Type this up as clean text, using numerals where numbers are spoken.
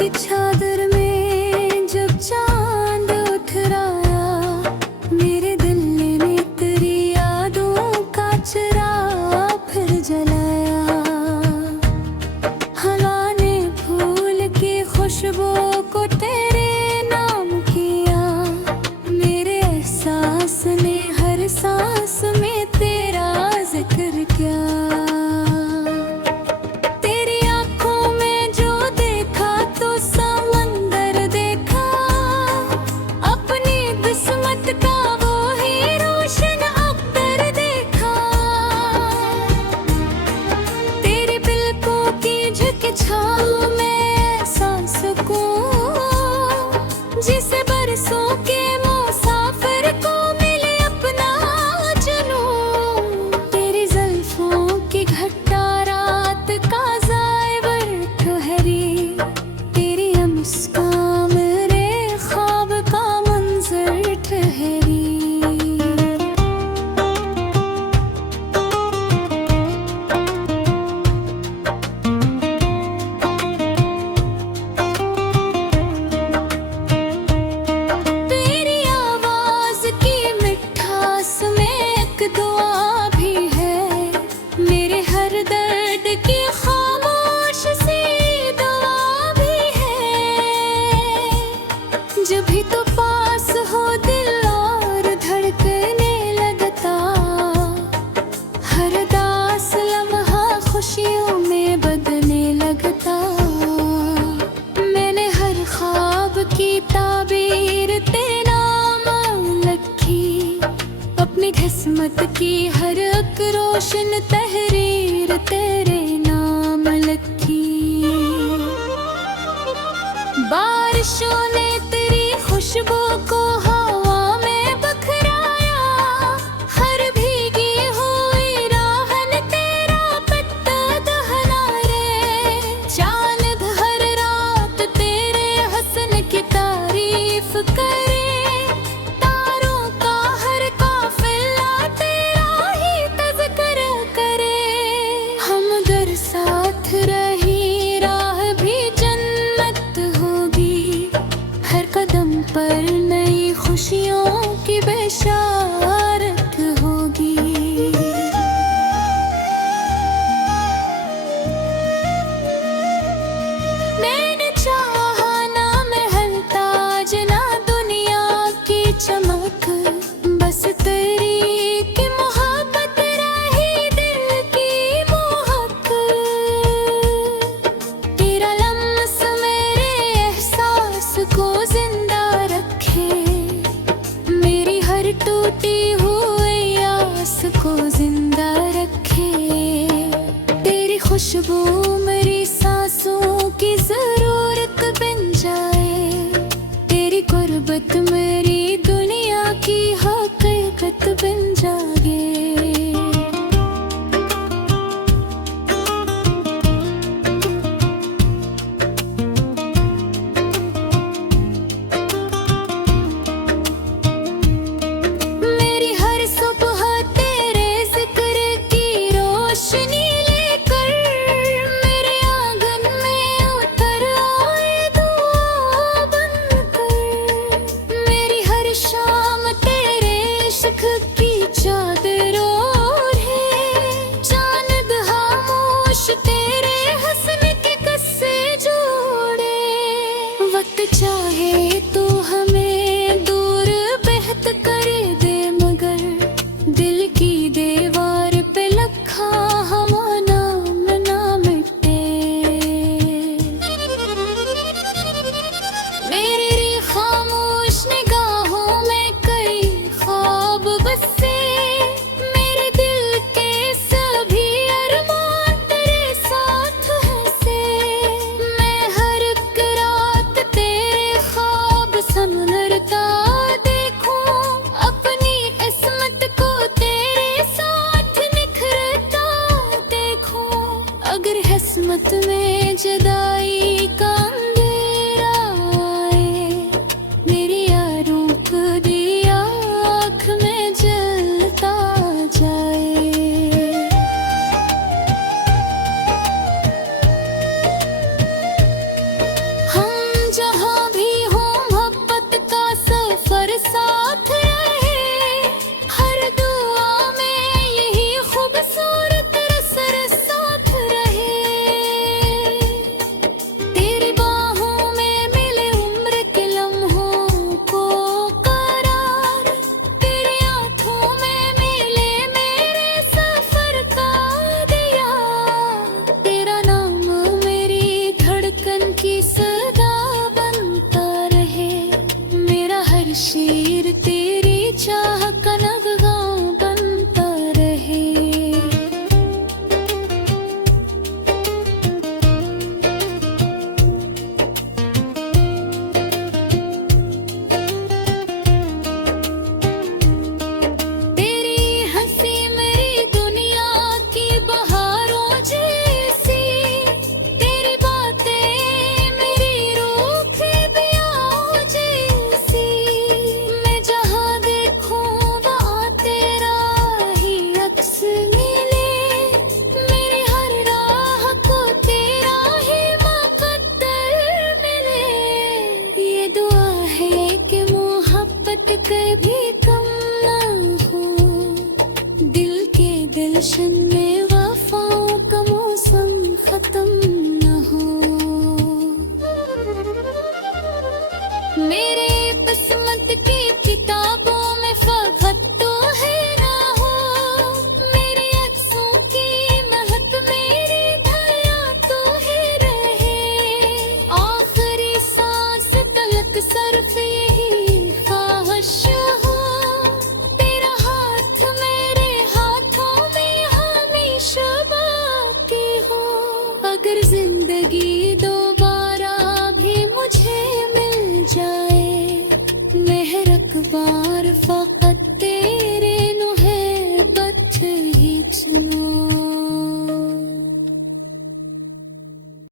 की चादर में जब चांद उठराया, मेरे दिल ने तेरी यादों का चिराग फिर जलाया। हवा ने फूल की खुशबू को तेरे नाम किया, मेरे एहसास ने हर सांस में तेरा जिक्र किया। जिसे बरसों के मुसाफिर को मिले अपना जुनून, तेरी जुल्फों की घटा रात का ज़ाइवर ठहरी, तेरी मुस्कान मेरे ख्वाब का मंजर ठहरी। दुआ भी है मेरे हर दर्द की खामोश सी दुआ भी है। जब भी तो पास हो दिल और धड़कने लगता, हर दास लम्हा खुशियों में बदलने लगता। मैंने हर ख्वाब की ताबीर तेरे नाम लिखी, अपनी किस्मत की हर एक रोशन तहरीर तेरे नाम लिखी। बारिशों ने तेरी खुशबू को हवा में बखराया, हर भीगी हुई राहन तेरा पत्ता दहना रे। चांद हर रात तेरे हसन की तारीफ करे, साथ रही राह भी जन्नत होगी। जिंदगी दोबारा भी मुझे मिल जाए, मेहरबान